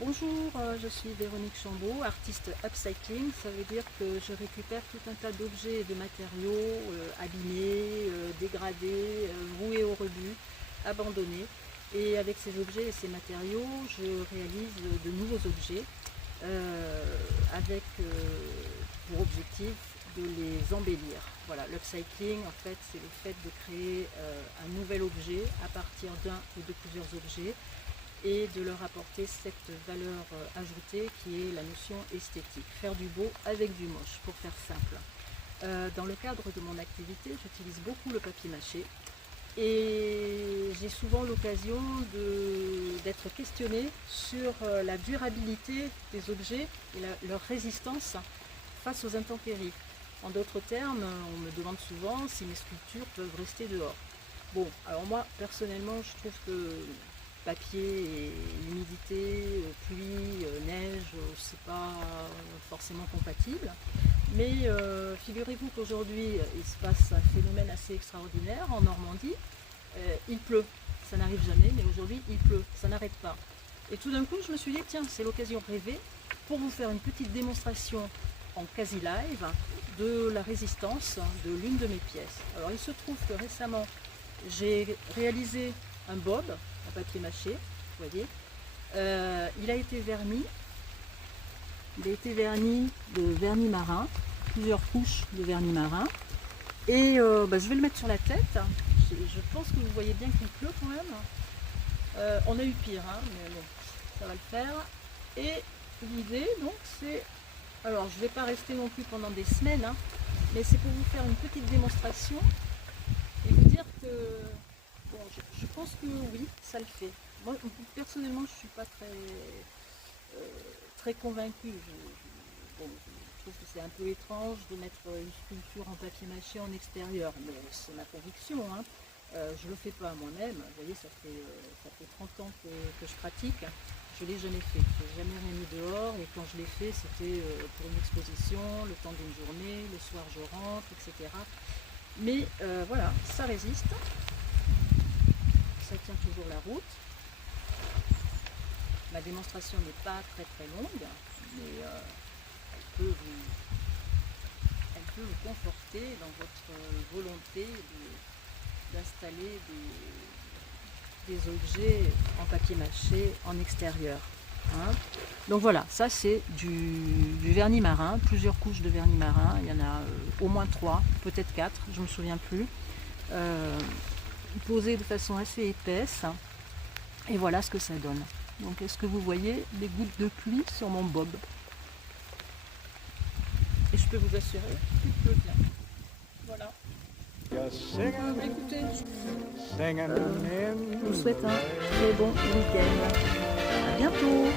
Bonjour, je suis Véronique Chambaud, artiste upcycling. Ça veut dire que je récupère tout un tas d'objets et de matériaux abîmés, dégradés, roués au rebut, abandonnés. Et avec ces objets et ces matériaux, je réalise de nouveaux objets avec pour objectif de les embellir. Voilà, l'upcycling, en fait, c'est le fait de créer un nouvel objet à partir d'un ou de plusieurs objets et de leur apporter cette valeur ajoutée qui est la notion esthétique. Faire du beau avec du moche, pour faire simple. Dans le cadre de mon activité, j'utilise beaucoup le papier mâché et j'ai souvent l'occasion d'être questionnée sur la durabilité des objets et leur résistance face aux intempéries. En d'autres termes, on me demande souvent si mes sculptures peuvent rester dehors. Bon, alors moi, personnellement, je trouve que papier et l'humidité, pluie, neige, c'est pas forcément compatible. Mais figurez-vous qu'aujourd'hui, il se passe un phénomène assez extraordinaire en Normandie. Il pleut, ça n'arrive jamais, mais aujourd'hui il pleut, ça n'arrête pas. Et tout d'un coup, je me suis dit, tiens, c'est l'occasion rêvée pour vous faire une petite démonstration en quasi-live de la résistance de l'une de mes pièces. Alors il se trouve que récemment, j'ai réalisé un bob en papier mâché, vous voyez. Il a été verni. Il a été verni de vernis marin, plusieurs couches de vernis marin. Et je vais le mettre sur la tête. Je pense que vous voyez bien qu'il pleut quand même. On a eu pire, hein, mais bon, ça va le faire. Et l'idée, donc, c'est... Alors, je ne vais pas rester non plus pendant des semaines, hein, mais c'est pour vous faire une petite démonstration et vous dire que bon, je pense que oui, ça le fait. Moi, personnellement, je ne suis pas très convaincue. Je trouve que c'est un peu étrange de mettre une sculpture en papier mâché en extérieur, mais c'est ma conviction. Hein. Je ne le fais pas moi-même. Vous voyez, ça fait 30 ans que je pratique. Je ne l'ai jamais fait. Je n'ai jamais rien mis dehors. Et quand je l'ai fait, c'était pour une exposition, le temps d'une journée, le soir je rentre, etc. Mais voilà, ça résiste. Ça tient toujours la route. Ma démonstration n'est pas très longue, mais elle peut vous conforter dans votre volonté d'installer des objets en papier mâché en extérieur. Hein. Donc voilà, ça c'est du vernis marin, plusieurs couches de vernis marin, il y en a au moins 3, peut-être 4, je ne me souviens plus, posé de façon assez épaisse, et voilà ce que ça donne. Donc est-ce que vous voyez les gouttes de pluie sur mon bob? Et je peux vous assurer qu'il pleut bien. Voilà. Écoutez, je vous souhaite un très bon week-end. À bientôt.